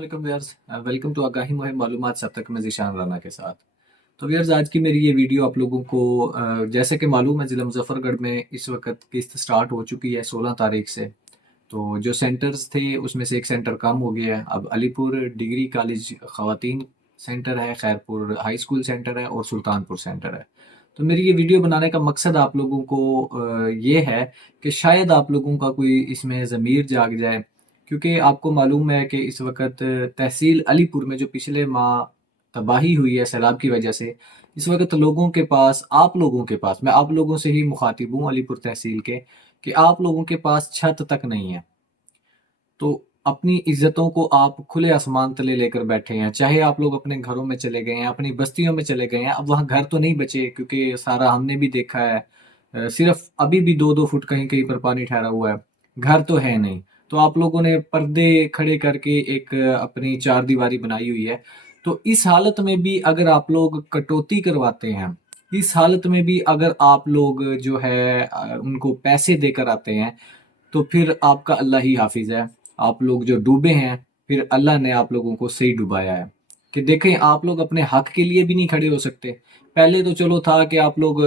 वालेकुम viewers, welcome to आगाही मुहिम मालूमात सब तक मैं ज़ीशान राना के साथ। तो व्यूअर्स, आज की मेरी ये वीडियो आप लोगों को जैसे कि मालूम है, ज़िला मुज़फ़्फ़रगढ़ में इस वक्त किस्त स्टार्ट हो चुकी है 16 तारीख से। तो जो सेंटर्स थे उसमें से एक सेंटर कम हो गया है। अब अलीपुर डिग्री कॉलेज ख़वातीन सेंटर है, खैरपुर हाई स्कूल सेंटर है और सुल्तानपुर सेंटर है। तो मेरी ये वीडियो बनाने का मकसद आप लोगों को ये है कि शायद आप लोगों का कोई इसमें ज़मीर जाग जाए, क्योंकि आपको मालूम है कि इस वक्त तहसील अलीपुर में जो पिछले माह तबाही हुई है सैलाब की वजह से, इस वक्त लोगों के पास, आप लोगों के पास, मैं आप लोगों से ही मुखातिब हूँ अलीपुर तहसील के, कि आप लोगों के पास छत तक नहीं है। तो अपनी इज्जतों को आप खुले आसमान तले लेकर बैठे हैं। चाहे आप लोग अपने घरों में चले गए हैं, अपनी बस्तियों में चले गए हैं, अब वहाँ घर तो नहीं बचे, क्योंकि सारा हमने भी देखा है। सिर्फ अभी भी 2-2 फुट कहीं कहीं पर पानी ठहरा हुआ है, घर तो है नहीं। तो आप लोगों ने पर्दे खड़े करके एक अपनी चार दीवारी बनाई हुई है। तो इस हालत में भी अगर आप लोग कटौती करवाते हैं, इस हालत में भी अगर आप लोग जो है उनको पैसे देकर आते हैं, तो फिर आपका अल्लाह ही हाफिज है। आप लोग जो डूबे हैं, फिर अल्लाह ने आप लोगों को सही डुबाया है। कि देखें, आप लोग अपने हक के लिए भी नहीं खड़े हो सकते। पहले तो चलो था कि आप लोग,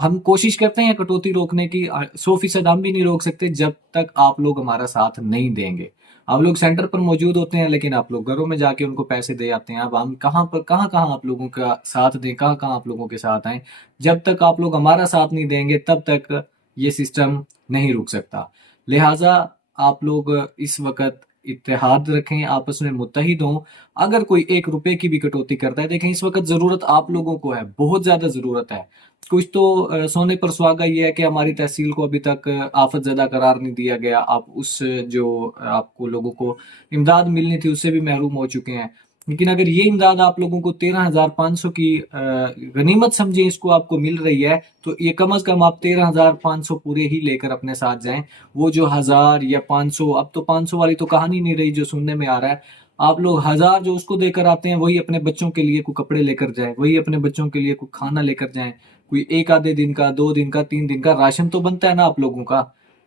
हम कोशिश करते हैं कटौती रोकने की, 100% हम भी नहीं रोक सकते जब तक आप लोग हमारा साथ नहीं देंगे। आप लोग सेंटर पर मौजूद होते हैं, लेकिन आप लोग घरों में जाके उनको पैसे दे आते हैं। अब हम कहाँ पर कहाँ कहाँ आप लोगों का साथ दें, कहाँ कहाँ आप लोगों के साथ आएं। जब तक आप लोग हमारा साथ नहीं देंगे, तब तक ये सिस्टम नहीं रुक सकता। लिहाजा आप लोग इस वक्त इत्तेहाद रखें, आपस में मुत्तहिद हों। अगर कोई 1 रुपए की भी कटौती करता है, देखें इस वक्त ज़रूरत आप लोगों को है, बहुत ज़्यादा ज़रूरत है। कुछ तो सोने पर सुहागा ये है कि हमारी तहसील को अभी तक आफत ज़दा करार नहीं दिया गया। आप उस जो आपको लोगों को इमदाद मिलनी थी, उससे भी महरूम हो चुके हैं। लेकिन अगर ये इमदाद आप लोगों को 13,500 की गनीमत समझें, इसको आपको मिल रही है, तो ये कम से कम आप 13,500 पूरे ही लेकर अपने साथ जाएं। वो जो 1000 या 500, अब तो 500 वाली तो कहानी नहीं रही जो सुनने में आ रहा है। आप लोग 1000 जो उसको देकर आते हैं, वही अपने बच्चों के लिए कोई कपड़े लेकर जाए, वही अपने बच्चों के लिए कोई खाना लेकर जाएं। कोई एक आधे दिन का, 2 दिन का, 3 दिन का राशन तो बनता है ना आप लोगों का।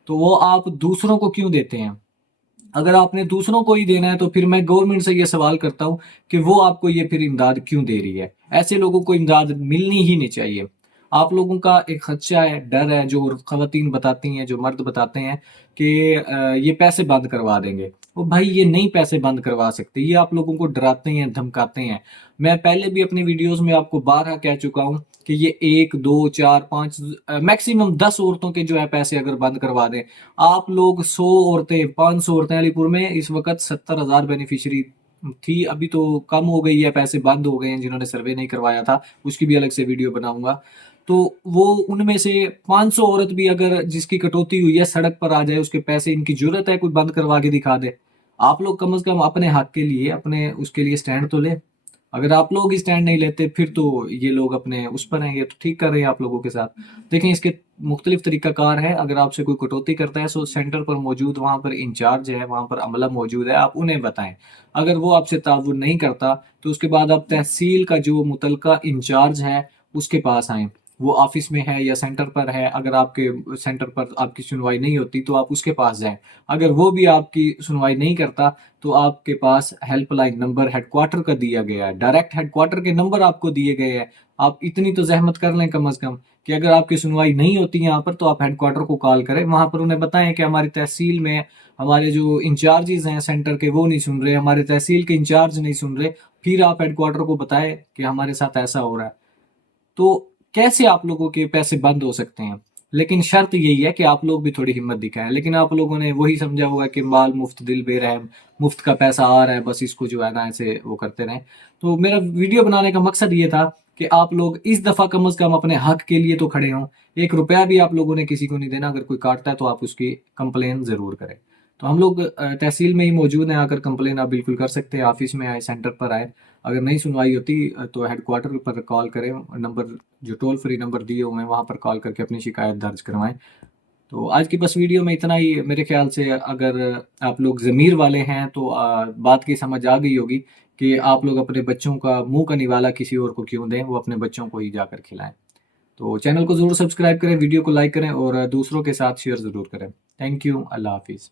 तो वो आप दूसरों को क्यों देते हैं? अगर आपने दूसरों को ही देना है, तो फिर मैं गवर्नमेंट से ये सवाल करता हूँ कि वो आपको ये फिर इमदाद क्यों दे रही है? ऐसे लोगों को इमदाद मिलनी ही नहीं चाहिए। आप लोगों का एक खदशा है, डर है, जो खवातीन बताती हैं, जो मर्द बताते हैं कि ये पैसे बंद करवा देंगे। वो भाई, ये नहीं पैसे बंद करवा सकते, ये आप लोगों को डराते हैं, धमकाते हैं। मैं पहले भी अपनी वीडियोस में आपको बारहा कह चुका हूँ कि ये 1, 2, 4, 5, मैक्सिमम 10 औरतों के जो है पैसे अगर बंद करवा दें, आप लोग 100 औरतें, 500 औरतें, अलीपुर में इस वक्त 70,000 बेनिफिशियरी थी, अभी तो कम हो गई है, पैसे बंद हो गए हैं। जिन्होंने सर्वे नहीं करवाया था, उसकी भी अलग से वीडियो बनाऊंगा। तो वो उनमें से 500 औरत भी अगर जिसकी कटौती हुई है सड़क पर आ जाए, उसके पैसे, इनकी जरूरत है कोई बंद करवा के दिखा दे। आप लोग कम से कम अपने हक के लिए, अपने उसके लिए स्टैंड तो ले। अगर आप लोग ही स्टैंड नहीं लेते, फिर तो ये लोग अपने उस पर हैं, ये तो ठीक कर रहे हैं आप लोगों के साथ। देखें, इसके मुख्तलिफ तरीकाकार है। अगर आपसे कोई कटौती करता है, सो सेंटर पर मौजूद वहाँ पर इंचार्ज है, वहाँ पर अमला मौजूद है, आप उन्हें बताएं। अगर वो आपसे ताउन नहीं करता, तो उसके बाद आप तहसील का जो मुतलका इंचार्ज है उसके पास आएँ। वो ऑफिस में है या सेंटर पर है, अगर आपके सेंटर पर आपकी सुनवाई नहीं होती, तो आप उसके पास जाएं। अगर वो भी आपकी सुनवाई नहीं करता, तो आपके पास हेल्पलाइन नंबर हेडक्वार्टर का दिया गया है, डायरेक्ट हेडक्वार्टर के नंबर आपको दिए गए हैं। आप इतनी तो जहमत कर लें कम से कम, कि अगर आपकी सुनवाई नहीं होती यहाँ पर, तो आप हेडक्वार्टर को कॉल करें, वहां पर उन्हें बताएं कि हमारी तहसील में हमारे जो इंचार्जेस हैं सेंटर के, वो नहीं सुन रहे, हमारे तहसील के इंचार्ज नहीं सुन रहे। फिर आप हेडक्वार्टर को बताएं कि हमारे साथ ऐसा हो रहा है। तो कैसे आप लोगों के पैसे बंद हो सकते हैं? लेकिन शर्त यही है कि आप लोग भी थोड़ी हिम्मत दिखाएं। लेकिन आप लोगों ने वही समझा होगा कि माल मुफ्त दिल बेरहम, मुफ्त का पैसा आ रहा है, बस इसको जो है ना ऐसे वो करते रहें। तो मेरा वीडियो बनाने का मकसद ये था कि आप लोग इस दफा कम से कम अपने हक के लिए तो खड़े हों। 1 रुपया भी आप लोगों ने किसी को नहीं देना। अगर कोई काटता है, तो आप उसकी कंप्लेन जरूर करें। तो हम लोग तहसील में ही मौजूद हैं, आकर कंप्लेन आप बिल्कुल कर सकते हैं। ऑफिस में आए, सेंटर पर आए, अगर नहीं सुनवाई होती तो हेडक्वार्टर पर कॉल करें। नंबर, जो टोल फ्री नंबर दिए हुए हैं, वहाँ पर कॉल करके अपनी शिकायत दर्ज करवाएं। तो आज की बस वीडियो में इतना ही। मेरे ख्याल से अगर आप लोग ज़मीर वाले हैं, तो बात की समझ आ गई होगी कि आप लोग अपने बच्चों का मुंह का निवाला किसी और को क्यों दें, वो अपने बच्चों को ही जाकर खिलाएं। तो चैनल को ज़रूर सब्सक्राइब करें, वीडियो को लाइक करें और दूसरों के साथ शेयर ज़रूर करें। Thank you. अल्लाह हाफिज़।